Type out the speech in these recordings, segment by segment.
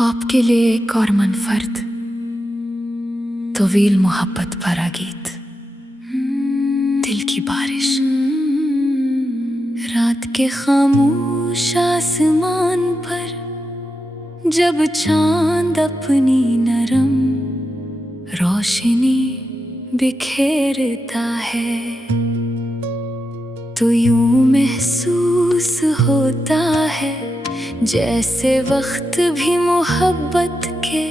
आपके लिए एक और मनफर्द तवील मोहब्बत भरा गीत। दिल की बारिश। रात के खामोश आसमान पर जब चांद अपनी नरम रोशनी बिखेरता है तो यूं महसूस होता है जैसे वक्त भी मोहब्बत के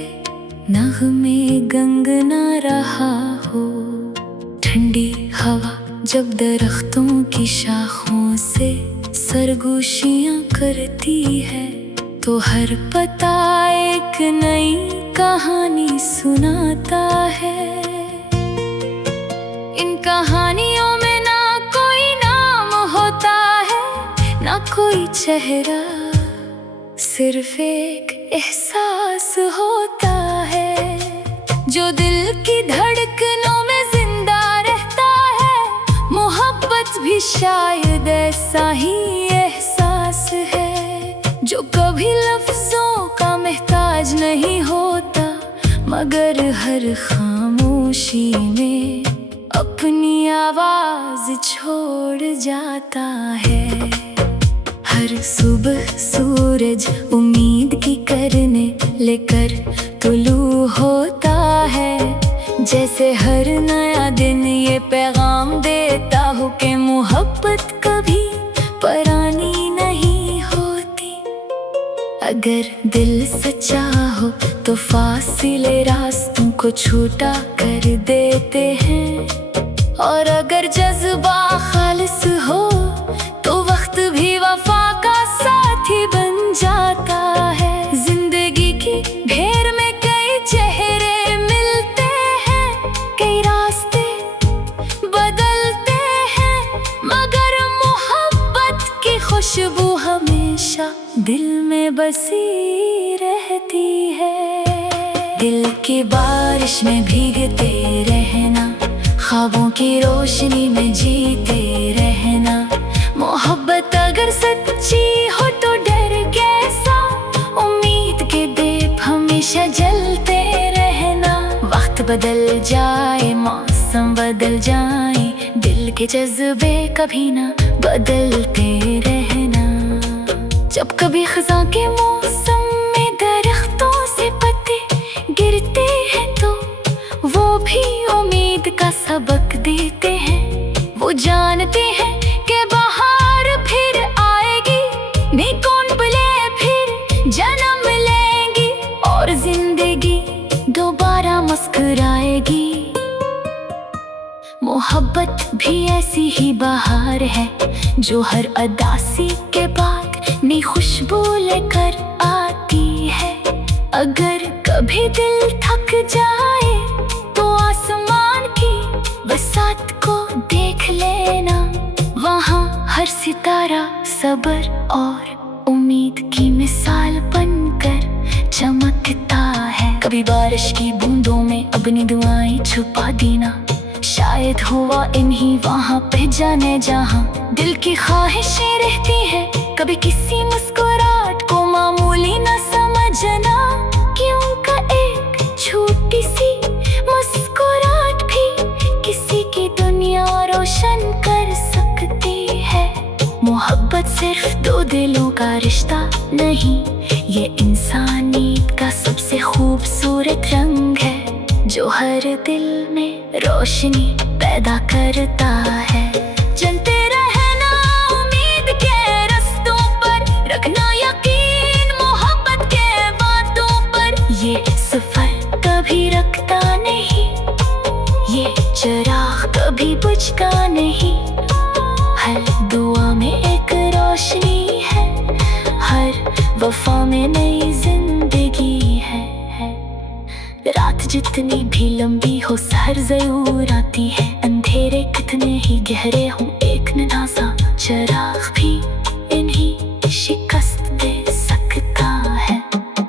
नग़मे गंगना रहा हो। ठंडी हवा जब दरख्तों की शाखों से सरगोशियां करती है तो हर पता एक नई कहानी सुनाता है। इन कहानियों में ना कोई नाम होता है ना कोई चेहरा, सिर्फ एक एहसास होता है जो दिल की धड़कनों में जिंदा रहता है। मोहब्बत भी शायद ऐसा ही एहसास है जो कभी लफ्जों का मोहताज नहीं होता मगर हर खामोशी में अपनी आवाज छोड़ जाता है। हर सुबह सूरज उम्मीद की करने लेकर तुलू होता है जैसे हर नया दिन ये पैगाम देता हो कि मोहब्बत कभी परानी नहीं होती। अगर दिल सच्चा हो तो फासिले रास्तों को छोटा कर देते हैं और अगर जज्बा खालिस हो तो वक्त भी वफा का साथी बन जाता है। जिंदगी की भीड़ में कई चेहरे मिलते हैं, कई रास्ते बदलते हैं मगर मोहब्बत की खुशबू हमेशा दिल में बसी रहती है। दिल की बारिश में भीगते रहना, ख्वाबों की रोशनी में जीते रहना। मोहब्बत अगर सच्ची हो तो डर कैसा, उम्मीद के दीप हमेशा जलते रहना। वक्त बदल जाए, मौसम बदल जाए, दिल के जज्बे कभी ना बदलते रहना। जब कभी खज़ां के मौसम में दरख्तों से पत्ते गिरते हैं तो वो भी उम्मीद का सबक देते हैं। वो जानते हैं कि बहार फिर आएगी, कौन बुले फिर जन्म लेंगी और जिंदगी दोबारा मुस्कुराएगी। मोहब्बत भी ऐसी ही बहार है जो हर अदासी के बाद नई खुशबू लेकर आती है। अगर कभी दिल थक जाए तो आसमान की बसात को देख लेना, वहाँ हर सितारा सब्र और उम्मीद की मिसाल बनकर चमकता है। कभी बारिश की बूंदों में अपनी दुआएं छुपा देना, शायद हुआ इन्हीं वहाँ पे जाने जहाँ दिल की ख्वाहिशें रहती है। कभी किसी मुस्कुराहट को मामूली न समझना, क्यों का एक छोटी सी मुस्कुराहट भी किसी की दुनिया रोशन कर सकती है। मोहब्बत सिर्फ दो दिलों का रिश्ता नहीं, ये इंसानियत का सबसे खूबसूरत रंग है जो हर दिल में रोशनी पैदा करता है। चलते रहना उम्मीद के रास्तों पर, रखना यकीन मोहब्बत के बातों पर। ये सफर कभी रुकता नहीं, ये चिराग कभी बुझता नहीं। हर दुआ में एक रोशनी है, हर वफा में नई जिंदगी है। रात जितनी भी लंबी हो सहर जरूर आती है, अंधेरे कितने ही गहरे हों एक नन्हा चिराग भी इन्हीं शिकस्त दे सकता है।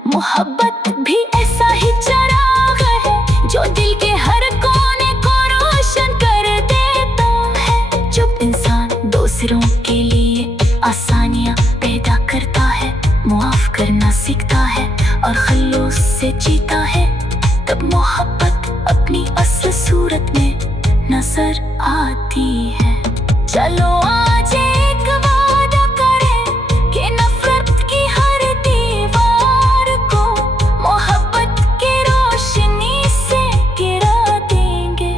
मोहब्बत भी ऐसा ही चिराग है जो दिल के हर कोने को रोशन कर देता है। जब इंसान दूसरों के लिए आसानियां पैदा करता है, मुआफ करना सीखता है और खलूस से जीता है, तब मोहब्बत अपनी असल सूरत में नजर आती है। चलो आज एक वादा करें कि नफरत की हर दीवार को मोहब्बत की रोशनी से गिरा देंगे।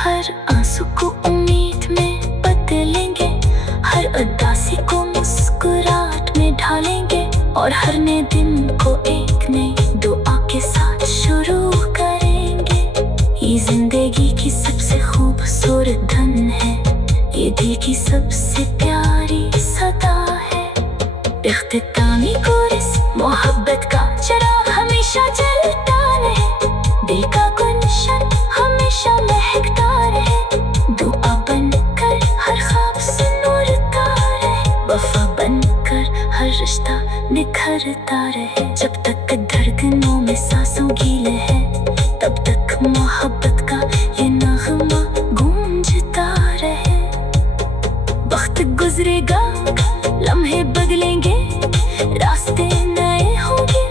हर आंसू को उम्मीद में बदलेंगे, हर उदासी को मुस्कुराहट में ढालेंगे और हर नए दिन को एक नई दुआ के साथ शुरू करेंगे। ये जिंदगी की सबसे खूबसूरत धन है, ये दिल की सबसे प्यारी सदा है। इख्तितामी कोरस मोहब्बत का चराग हमेशा जलता रहे, दिल का गुलशन हमेशा महकता रहे। दुआ बनकर हर ख्वाब से नूरता रहे, वफा बनकर हर रिश्ता निखरता रहे। जब तक धड़कनों में सांसों गीले है, तब तक मोहब्बत का ये नगमा गूंजता रहे। वक्त गुजरेगा, लम्हे बदलेंगे, रास्ते नए होंगे,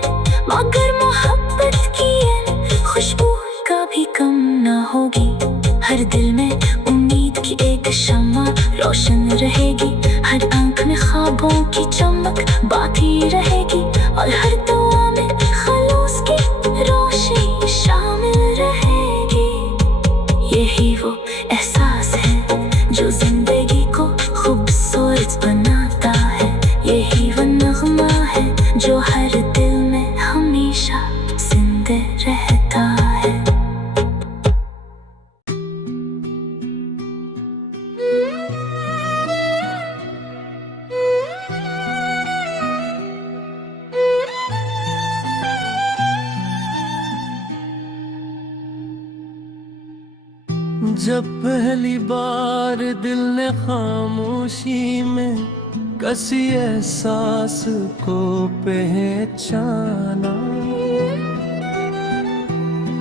मगर मोहब्बत की ये खुशबू कभी कम ना होगी। हर दिल में उम्मीद की एक शम्मा रोशन रहेगी, हर आंख में ख्वाबों की चमक बाकी रहेगी और हर दुआ में खलूस की रोशनी शामिल रहेगी। यही वो एहसास है जो जिंदगी को खूबसूरत बनाता है, यही वो नगमा है जो हर दिल में हमेशा जिंदा रहता है। जब पहली बार दिल ने खामोशी में किसी एहसास को पहचाना,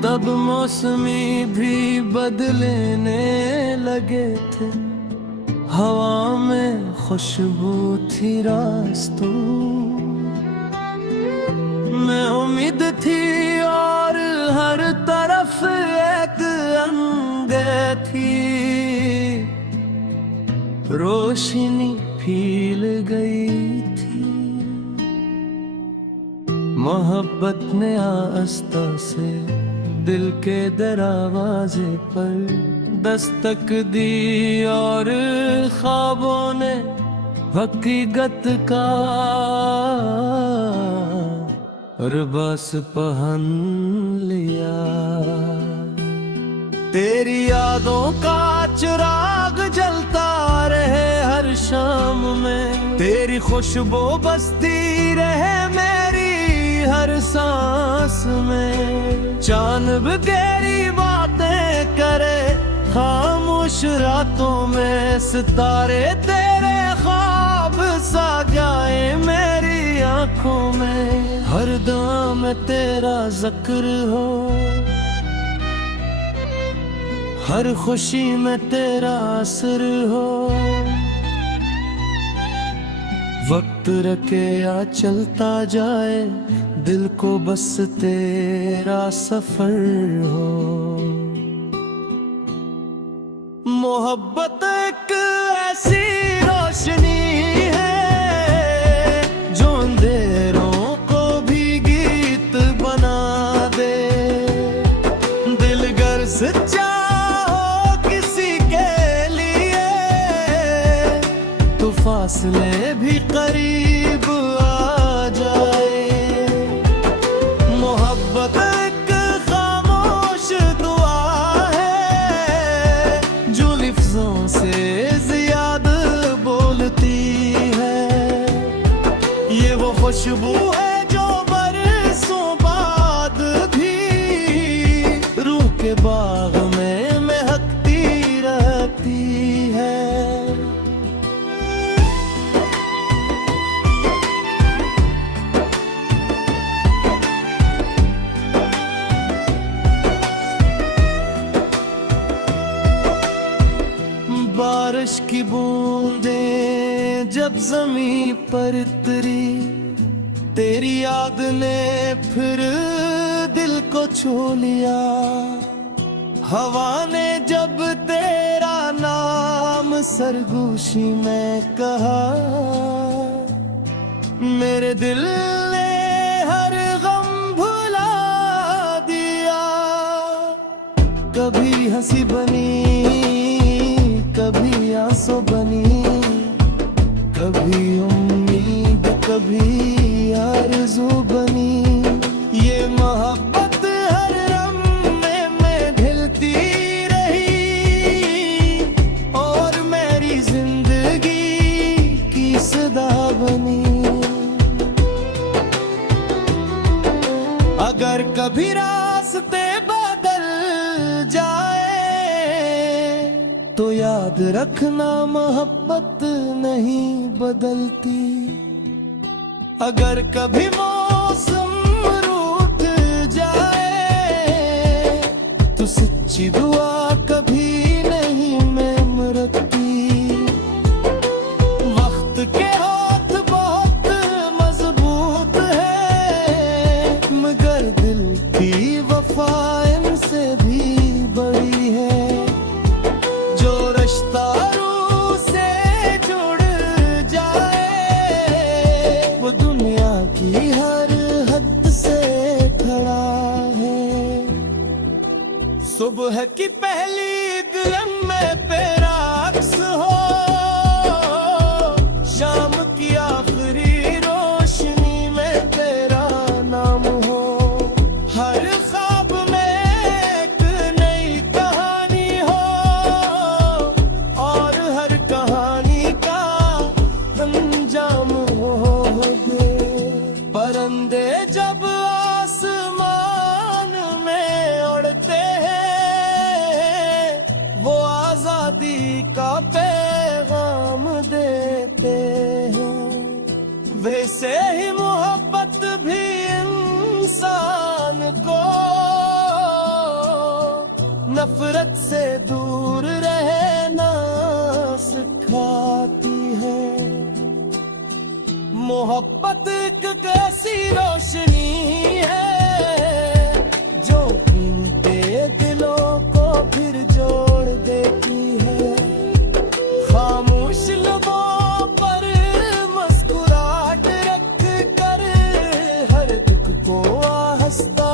तब मौसमी भी बदलने लगे थे, हवा में खुशबू थी रास्तों में उम्मीद थी और हर तरफ एक अंधेरी थी, रोशनी फैल गई थी। मोहब्बत ने आस्था से दिल के दरवाजे पर दस्तक दी और ख्वाबों ने हकीकत का लिबास पहन लिया। तेरी यादों का चिराग जलता रहे हर शाम में, तेरी खुशबू बसती रहे मेरी हर सांस में। चांद भी गहरी बातें करे खामोश रातों में, सितारे तेरे ख्वाब सा जाए मेरी आंखों में। हर दुआ में तेरा जिक्र हो, हर खुशी में तेरा असर हो। वक्त रखे या चलता जाए, दिल को बस तेरा सफर हो। मोहब्बत एक ऐसी रोशनी है जो अंधेरों को भी गीत बना दे। दिल गर सच्चा हो किसी के लिए, तो फासले भी करीब आ जाए। मोहब्बत एक खामोश दुआ है जो लफ्जों से ज्यादा बोलती है। ये वो खुशबू है जो बरसों बाद भी रूह के बाग में महकती रहती है। बारिश की बूंदें जब ज़मीं पर उतरी, तेरी याद ने फिर दिल को छू लिया। हवा ने जब तेरा नाम सरगोशी में कहा, मेरे दिल ने हर गम भुला दिया। कभी हंसी बनी, कभी आंसू बनी, कभी उम्मीद, कभी आरज़ू बनी। ये मोहब्बत हर लम्हे में ढलती रही और मेरी जिंदगी की सदा बनी। अगर कभी रास्ते बदल जाए तो याद रखना मोहब्बत नहीं बदलती। अगर कभी मौसम रूठ जाए तो सच्ची दुआ कभी नहीं मैं मरती। वक्त के हाथ बहुत मजबूत है, मगर दिल की वफा इनसे भी बड़ी है। जो रिश्ता रूह से जुड़ जाए वो दुनिया की हर हद से खड़ा है। सुबह की पहली गगन में तेरा अक्स हो, शाम की आखिरी रोशनी में तेरा नाम हो। हर ख्वाब में एक नई कहानी हो और हर कहानी का अंजाम हो दे। परिंदे जब आसमान में उड़ते हैं वो आजादी का पैगाम देते हैं। वैसे ही मोहब्बत भी इंसान को नफरत से दूर रहना सिखाती है। मोहब्बत एक कैसी रोशनी है जो टूटे दिलों को फिर जोड़ देती है। खामोश लबों पर मुस्कुराहट रख कर हर दुख को हंसता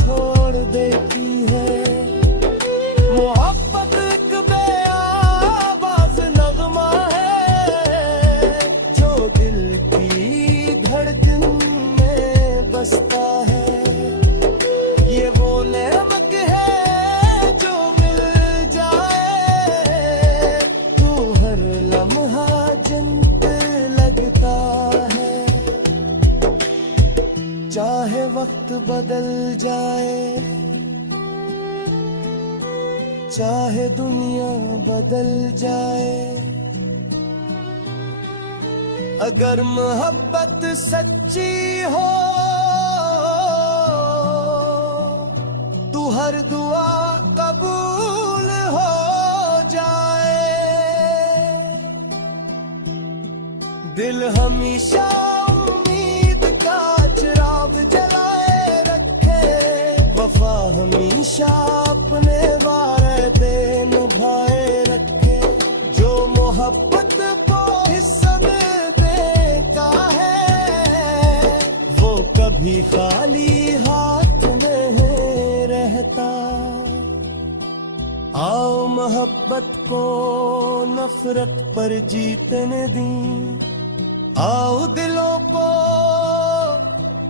छोड़ देती है। मोहब्बत एक बेआवाज़ नगमा है जो दिल की धड़कन में बसता है। ये वो नेमत है जो मिल जाए तो हर लम्हा जन्नत लगता है। चाहे वक्त बदल जाए, चाहे दुनिया बदल जाए, अगर मोहब्बत सच्ची हो तो हर दुआ कबूल हो जाए। दिल हमेशा उम्मीद का चिराग जलाए रखे, वफा हमेशा अपने वादे निभाए रखे। जो मोहब्बत को हिस्सा देता है वो कभी खाली हाथ नहीं रहता। आओ मोहब्बत को नफरत पर जीतने दी, आओ दिलों को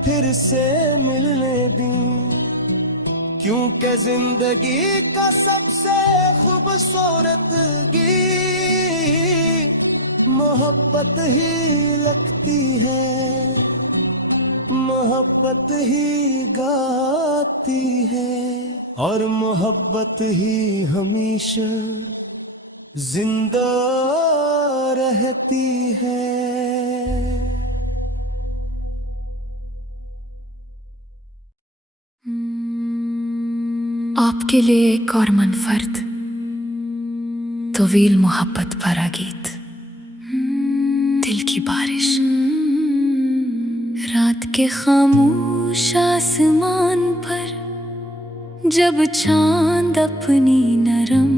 फिर से मिलने दी। क्योंकि जिंदगी का सबसे खूबसूरत गीत मोहब्बत ही लगती है, मोहब्बत ही गाती है और मोहब्बत ही हमेशा जिंदा रहती है। आपके लिए एक और मनफर्द तवील मोहब्बत भरा गीत। दिल की बारिश रात के खामोश आसमान पर जब चांद अपनी नरम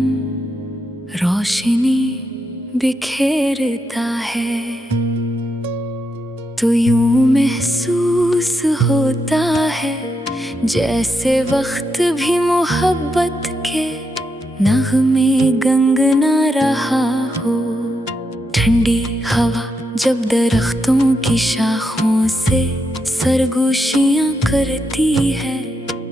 रोशनी बिखेरता है, तो यूं महसूस होता है जैसे वक्त भी मोहब्बत के नगमे गंगना रहा हो। ठंडी हवा जब दरख्तों की शाखों से सरगोशियां करती है,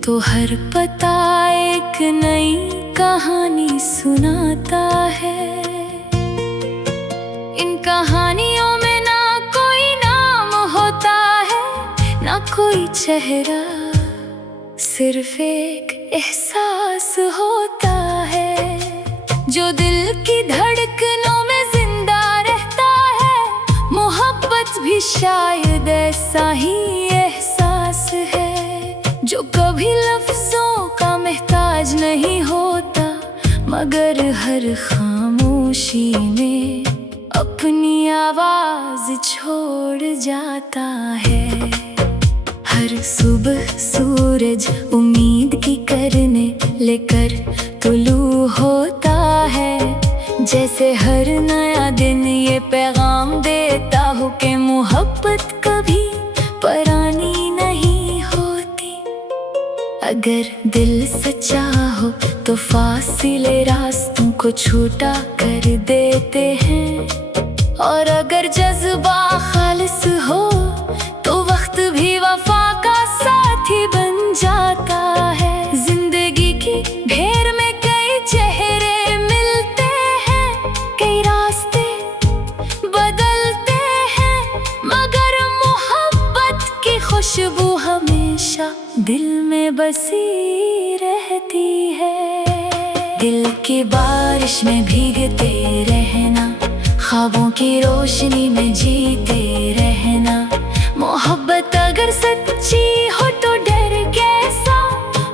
तो हर पता एक नई कहानी सुनाता है। इन कहानियों में ना कोई नाम होता है, ना कोई चेहरा, सिर्फ एक एहसास होता है जो दिल की धड़कनों में जिंदा रहता है। मोहब्बत भी शायद ऐसा ही एहसास है जो कभी लफ्जों का मोहताज नहीं होता, मगर हर खामोशी में अपनी आवाज छोड़ जाता है। हर सुबह सूरज उम्मीद की करने लेकर तुलू होता है, जैसे हर नया दिन ये पैगाम देता हो कि मोहब्बत कभी परानी नहीं होती। अगर दिल सच्चा हो तो फासिले रास्तों को छोटा कर देते हैं, और अगर जज्बा खालिस हो तो वक्त भी वफा का साथी बन जाता है। जिंदगी की भेड़ में कई चेहरे मिलते हैं, कई रास्ते बदलते हैं, मगर मोहब्बत की खुशबू हमेशा दिल में बसी रहती है। दिल की बारिश में भीगते रहना, ख्वाबों की रोशनी में जीते रहना। मोहब्बत अगर सच्ची हो तो डर कैसा,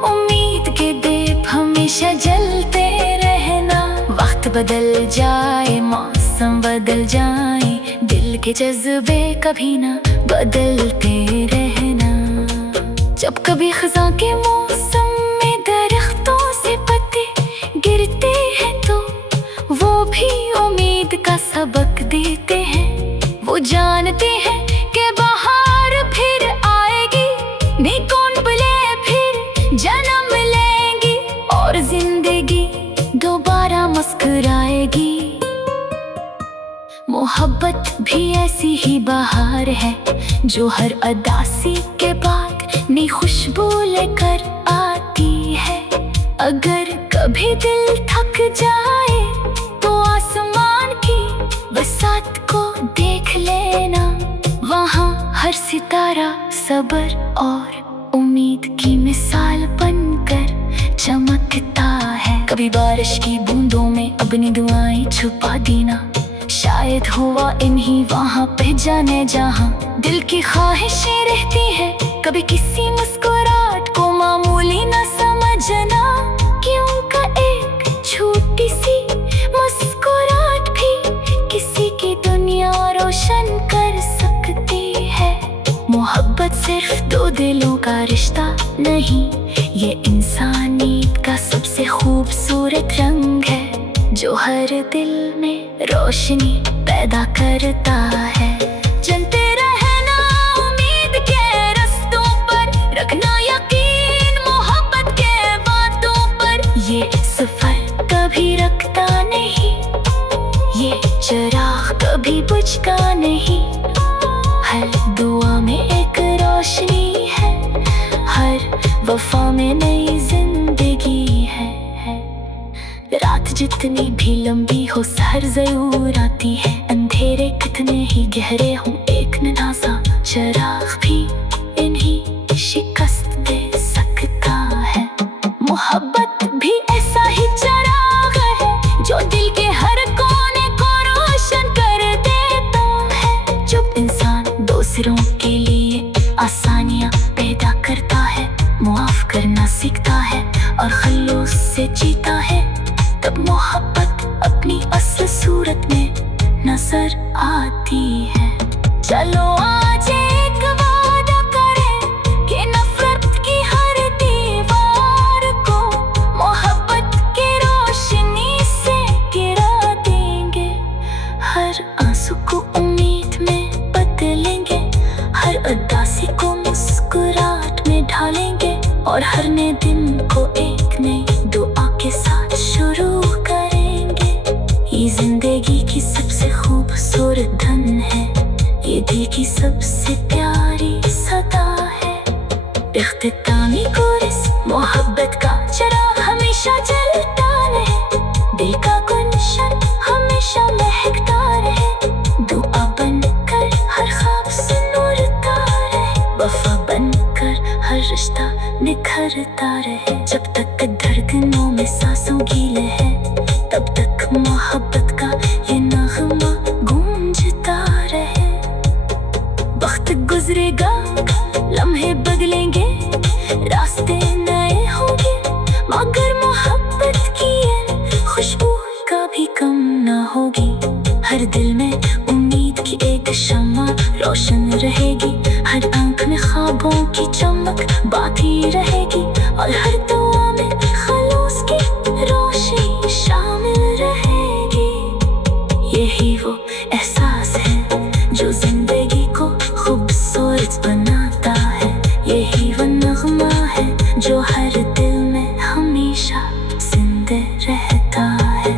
उम्मीद के दीप हमेशा जलते रहना। वक्त बदल जाए, मौसम बदल जाए, दिल के जज्बे कभी ना बदलते रहना। जब कभी खज़ां के मौसम में दरख्तों से पत्ते गिरते हैं, तो वो भी उम्मीद का सबक देते हैं। वो जानते हैं कि बहार फिर आएगी, कौन बुले फिर जन्म लेंगी, और जिंदगी दोबारा मुस्कुराएगी। मोहब्बत भी ऐसी ही बहार है जो हर अदासी के बाद नई खुशबू लेकर आती है। अगर कभी दिल थक जाए तो आसमान की बरसात को देख लेना, वहाँ हर सितारा सब्र और उम्मीद की मिसाल बनकर चमकता है। कभी बारिश की बूंदों में अपनी दुआएं छुपा देना, शायद हुआ इन्हीं वहाँ पे जाने जहाँ दिल की ख्वाहिशें रहती है। कभी किसी मुस्कुराहट को मामूली न समझना, क्यों का एक छोटी सी मुस्कुराहट भी किसी की दुनिया रोशन कर सकती है। मोहब्बत सिर्फ दो दिलों का रिश्ता नहीं, ये इंसानियत का सबसे खूबसूरत रंग है जो हर दिल में रोशनी पैदा करता है। चलते रहना उम्मीद के रास्तों पर, रखना यकीन मोहब्बत के वादों पर। ये सफर कभी रखता नहीं, ये चिराग कभी बुझता नहीं। हर दुआ में एक रोशनी है, हर वफा में नई जिंदगी है। रात जितनी भी लंबी हो सहर जरूर आती है, अंधेरे कितने ही गहरे हों एक नन्हा चिराग भी इन्हीं शिकस्त दे सकता है। मोहब्बत भी ऐसा ही चिराग है जो दिल के हर कोने को रोशन कर देता है। जब इंसान दूसरों के लिए आसानियां पैदा करता है, मुआफ करना सीखता है और खलूस से जीता है, तब मोहब्बत अपनी असल सूरत में नजर आती है। चलो आज एक वादा और हर नए दिन को एक नई दुआ के साथ शुरू करेंगे। ये जिंदगी की सबसे खूबसूरत धन है, ये दिल की सबसे प्यारी सदा है। इख्तितामी कोरस मोहब्बत का चराग हमेशा जलता रहे, दिल का गुलशन हमेशा महकता रहे। दुआ बनकर हर ख्वाब से नूरता रहे, वफा बनकर हर रिश्ता निखरता रहे। जब तक धड़कनों में सांसों गीले है, तब तक मोहब्बत का ये नगमा गूंजता रहे। वक्त गुजरेगा, लम्हे बदलेंगे, रास्ते नए होंगे, मगर मोहब्बत की ये खुशबू कभी कम ना होगी। हर दिल में उम्मीद की एक शम्मा रोशन रहेगी, हर आंख में ख्वाबों की चमक बाती रहेगी, और हर दुआ में खलूस की रोशनी शामिल रहेगी। यही वो एहसास है जो जिंदगी को खूबसूरत बनाता है, यही वो नगमा है जो हर दिल में हमेशा जिंदा रहता है।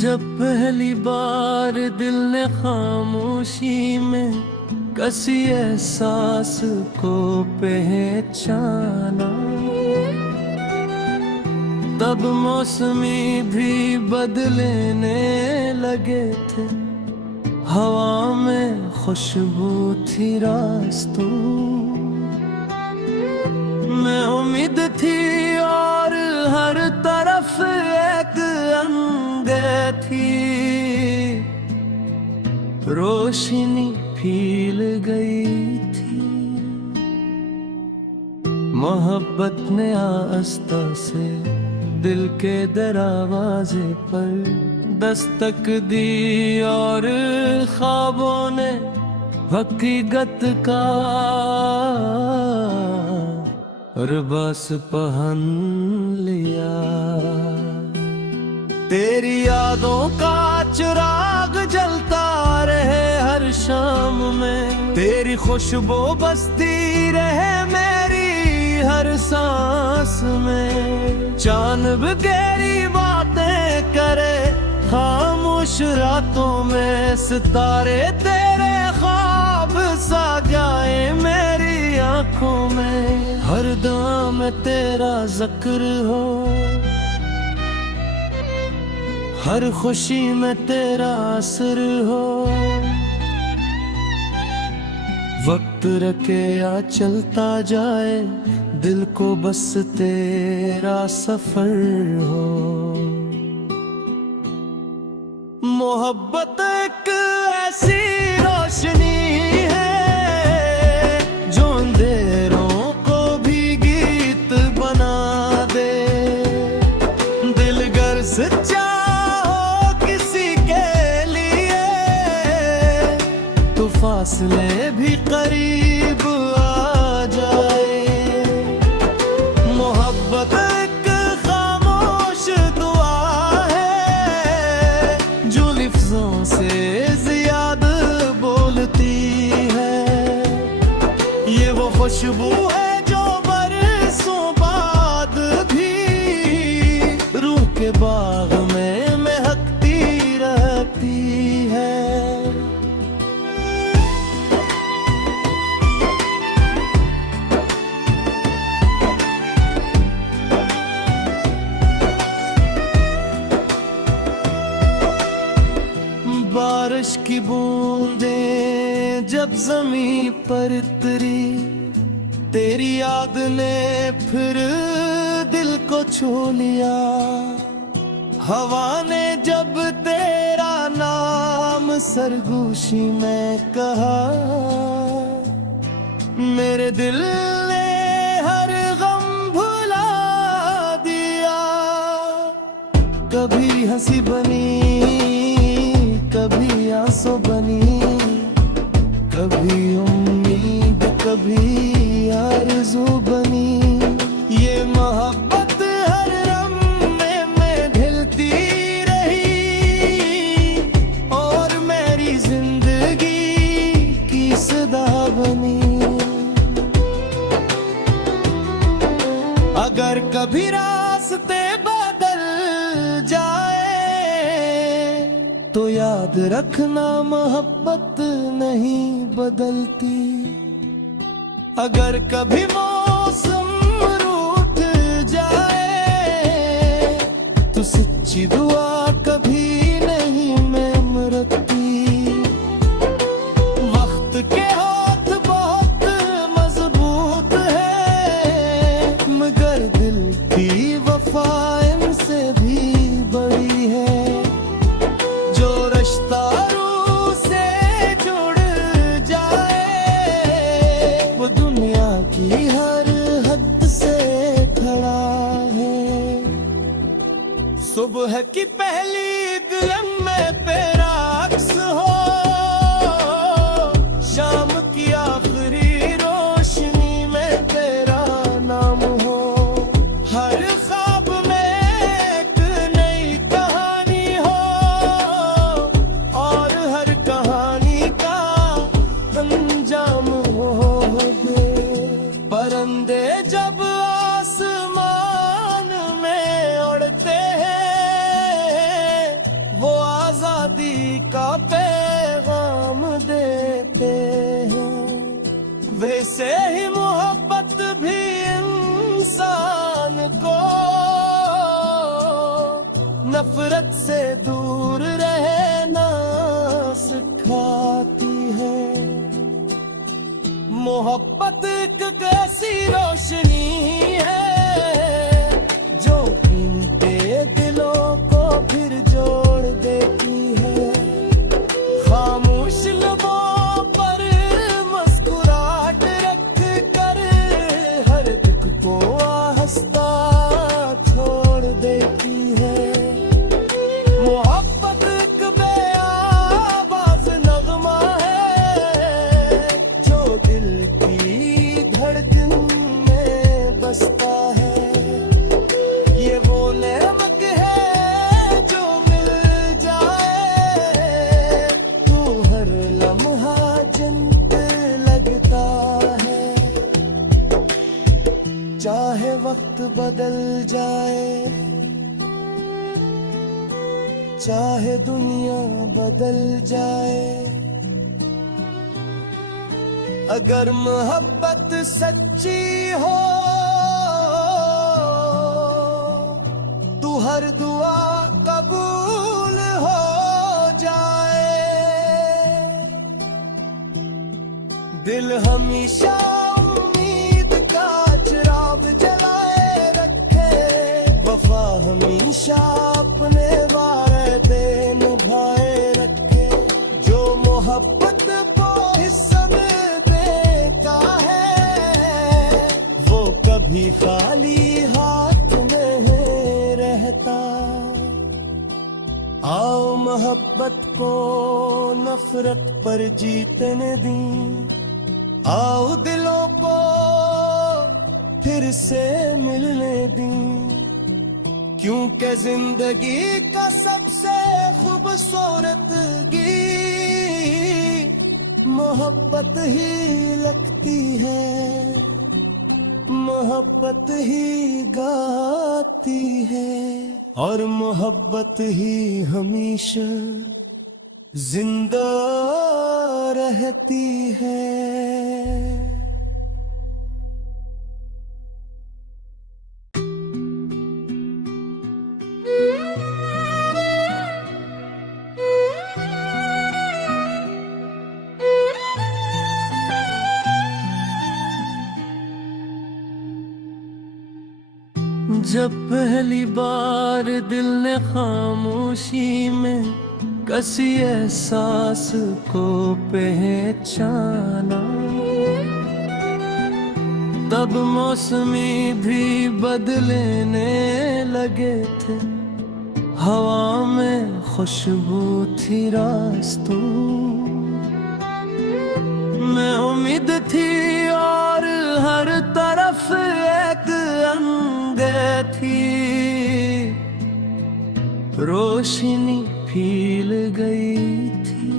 जब पहली बार दिल ने खामोशी में कसी एहसास को पहचाना, तब मौसमी भी बदलने लगे थे, हवा में खुशबू थी रास्तों में उम्मीद थी, और हर तरफ एक अंधेरी थी, रोशनी फैल गई थी। मोहब्बत ने आस्था से दिल के दरवाजे पर दस्तक दी, और ख्वाबों ने हकीकत का लिबास पहन लिया। तेरी यादों का चिराग जलता रहे हर शाम में, तेरी खुशबू बसती रहे मेरी हर सांस में। चांद भी गहरी बातें करे खामोश रातों में, सितारे तेरे ख्वाब सा जाए मेरी आंखों में। हर दुआ में तेरा जिक्र हो, हर खुशी में तेरा असर हो। वक्त रखे या चलता जाए, दिल को बस तेरा सफर हो। मोहब्बत एक ऐसी रोशनी है जो अंधेरों को भी गीत बना दे। दिल गर सच्चा हो किसी के लिए, तो फासले भी करीब आ जाए। मोहब्बत एक खामोश दुआ है जो लफ्जों से ज्यादा बोलती है। ये वो खुशबू है जो बरसों बाद भी रूह के बाग में महकती रहती है। बारिश की बूंदें जब ज़मीं पर उतरी, तेरी याद ने फिर दिल को छू लिया। हवा ने जब तेरा नाम सरगोशी में कहा, मेरे दिल ने हर गम भुला दिया। कभी हंसी बनी, कभी आंसू बनी, कभी उम्मीद, कभी कभी रास्ते बदल जाए तो याद रखना मोहब्बत नहीं बदलती। अगर कभी मौसम रूठ जाए तो सच्ची दुआ कभी नहीं मरती। वक्त के हाथ बहुत मजबूत है मगर दिल की वफा इनसे भी बड़ी है। जो रिश्ता रूह से जुड़ जाए वो दुनिया की हर हद से खड़ा है। सुबह की पहली दिलम में तेरा अक्स हो, शाम की आखिरी रोशनी में तेरा नाम हो। हर ख्वाब में एक नई कहानी हो और हर कहानी का अंजाम हो दे। परिंदे जब आसमान में उड़ते हैं वो आजादी का पैगाम देते हैं। वैसे ही मोहब्बत भी इंसान को नफरत से दूर रहना सिखाती है। मोहब्बत एक ऐसी रोशनी है जो टूटे दिलों को फिर जोड़ देती है। खामोश लबों पर मुस्कुराहट रख कर हर दुख को हंसता छोड़ देती है। मोहब्बत एक बेआवाज नगमा है जो दिल की धड़कन में बसता है। ये वो नेमत है जो मिल जाए तो हर लम्हा जन्नत लगता है। चाहे वक्त बदल जाए चाहे दुनिया बदल जाए अगर मोहब्बत सच्ची हो तो हर दुआ कबूल हो जाए। दिल हमेशा उम्मीद का चिराग जलाए रखे। वफा हमेशा अपने वादे निभाए रखे। जो मोहब्बत को हिस्सा में देता है वो कभी खाली हाथ नहीं रहता। आओ मोहब्बत को नफरत पर जीतने दी। आओ दिलों को फिर से मिलने दी। क्योंकि जिंदगी का सबसे खूबसूरत गीत मोहब्बत ही लगती है। मोहब्बत ही गाती है और मोहब्बत ही हमेशा जिंदा रहती है। जब पहली बार दिल ने खामोशी में कसी एहसास को पहचाना तब मौसमी भी बदलने लगे थे। हवा में खुशबू थी रास्तों में उम्मीद थी और हर तरफ एक अंधेरा थी। रोशनी फैल गई थी।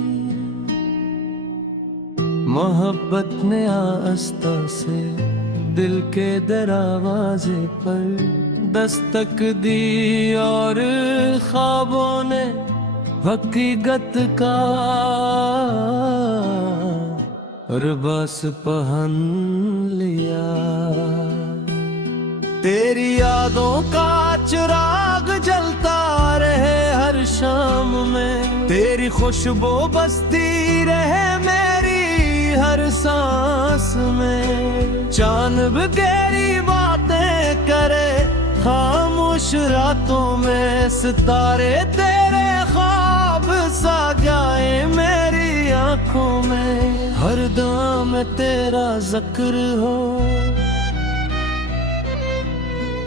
मोहब्बत ने आस्था से दिल के दरवाजे पर दस्तक दी और ख्वाबों ने हकीकत का लिबास पहन लिया। तेरी यादों का चिराग जलता रहे हर शाम में, तेरी खुशबू बसती रहे मेरी हर सांस में। चांद भी गहरी बातें करे खामोश रातों में, सितारे तेरे ख्वाब सा जाए मेरी आंखों में। हर दुआ में तेरा जिक्र हो,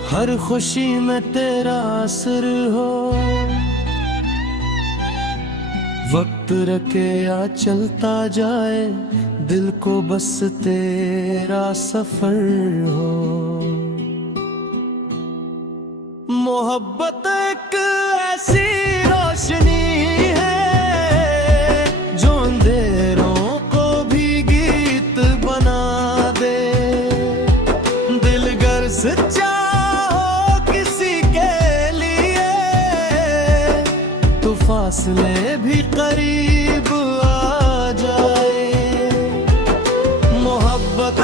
हर खुशी में तेरा असर हो। वक्त रखे या चलता जाए, दिल को बस तेरा सफर हो। मोहब्बत एक ऐसी रोशनी है जो अंधेरों को भी गीत बना दे। दिल गर सच्चा हो किसी के लिए, तो फासले भी करीब आ जाए। मोहब्बत